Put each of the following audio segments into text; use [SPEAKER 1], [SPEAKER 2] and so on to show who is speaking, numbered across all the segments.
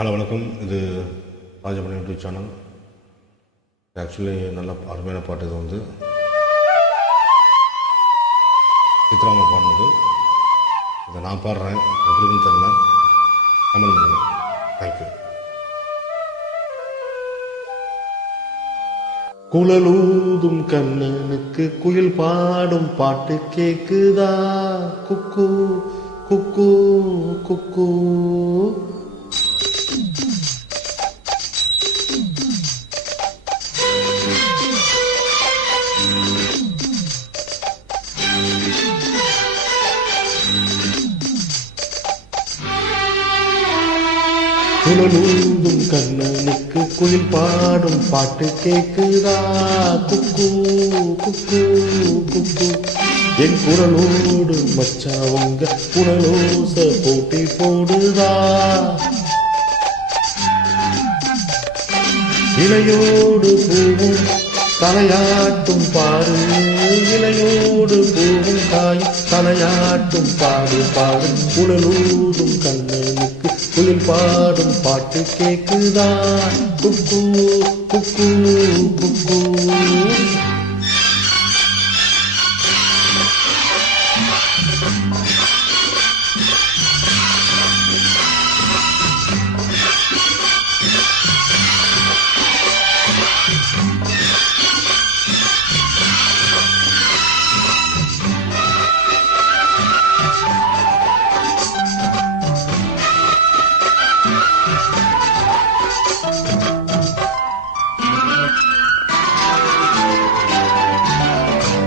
[SPEAKER 1] Hello வணக்கம். இது Rajamani YouTube channel. Actually நல்ல அருமையான பாட்டு இது வந்து. சித்ராமா பாடினது. இதை நான் பாடுறேன். எப்படின்னு தெரியல. கமெண்ட் பண்ணுங்கள் தேங்க்யூ குழலூதும் கண்ணனுக்கு குயில் பாடும் பாட்டு கேக்குதா? குக்கு குக்கு குக்கு. குழலூந்தும் கண்ணனுக்கு குயில் பாடும் பாட்டு கேட்குதா குக்கு குக்கு குக்கு. என் குரலோடு மச்சா உங்க குரலோச போட்டி போடுதா? இளையோடு பூவும். தலையாட்டும் பாரு இலையோடு பூவும் காய் தலையாட்டும் பாடு பாடும் குழலூதும் கண்ணனுக்கு குயில் பாடும் பாட்டு கேக்குதான் குக்கு குக்கு குக்கு.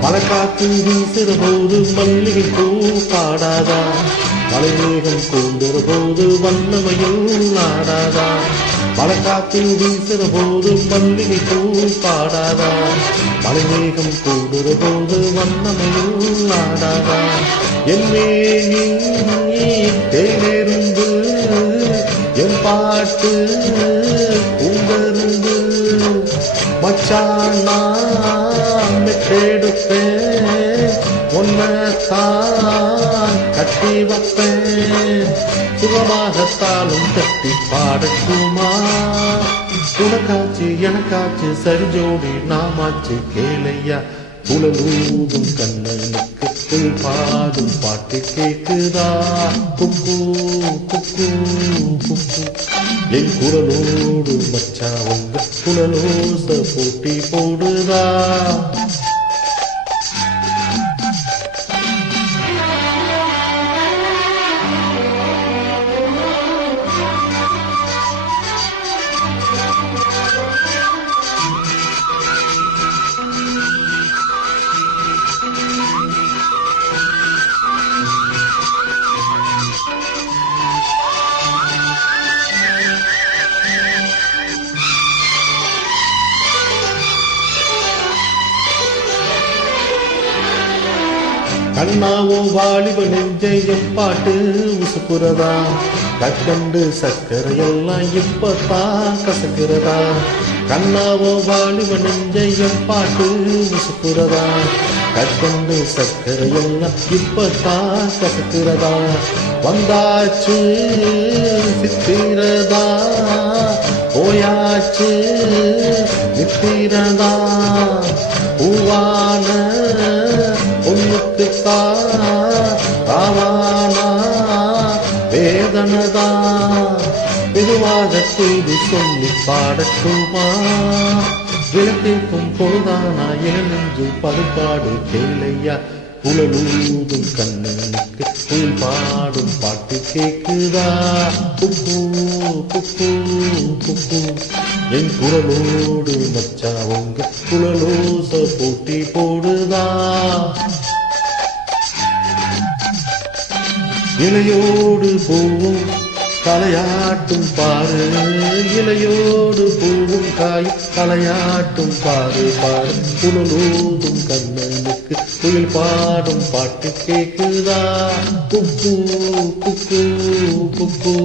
[SPEAKER 1] மலைக்காத்து வீசுற போது மல்லிகை பூ பாடாதா? மலைமேகம் கூண்டுற போது வண்ணமையும் நாடாதா? மலைக்காத்தில் வீசுற போது மல்லிகை பூ பாடாதா? மலைமேகம் கூடுற போது வண்ணமையும் நாடாதா? என் மேனி என் பாட்டு உங்கருந்து மச்சான் நான் மெட்டெடுப்பேன் ஒன்னத்தான் கட்டி வைப்பேன். சுகமாகத்தாலும் கட்டி பாடட்டுமா? உனக்காச்சு எனக்காச்சு சரி ஜோடி நாமாச்சு கேளையா? புலலூதும் கண்ணனுக்கு புல் பாடும் பாட்டு கேட்குதா குக்கு குக்கு குக்கு. என் குரலோடு மச்சா உங்க குரலோச போட்டி போடுதா? கண்ணாவோ வாலிப நெஞ்சையும் பாட்டு உசுப்புறதா கற்கண்டு சர்க்கரையெல்லாம் இப்பத்தான் கசக்கிறதா? கண்ணாவோ வாலிப நெஞ்சையும் பாட்டு உசுப்புறதா கற்கண்டு சர்க்கரையெல்லாம் இப்பத்தான் கசக்கிறதா? வந்தாச்சு சித்திரதா போயாச்சு நித்திரதா? பூவான பொண்ணுக்கு வேதனதா மெதுவாக தூது சொல்லி பாடட்டுமா? விளக்கேற்கும் பொழுதானா? எழுந்து பழுப்பாடு கேளையா? புலலூதும் கண்ணனுக்கு புல் பாடும் பாட்டு கேக்குதா? புப்பு புப்பு புப்பு என் குரலோடு மச்சா உங்க குழலோச போட்டி போடுதா? இலையோடு பூவும் தலையாட்டும் பாரு. இலையோடு பூவும் காய் தலையாட்டும் பாரு பாரு. குழலூதும் கண்ணனுக்கு குயில் பாடும் பாட்டு கேட்குதா குக்கு குக்கு குக்கு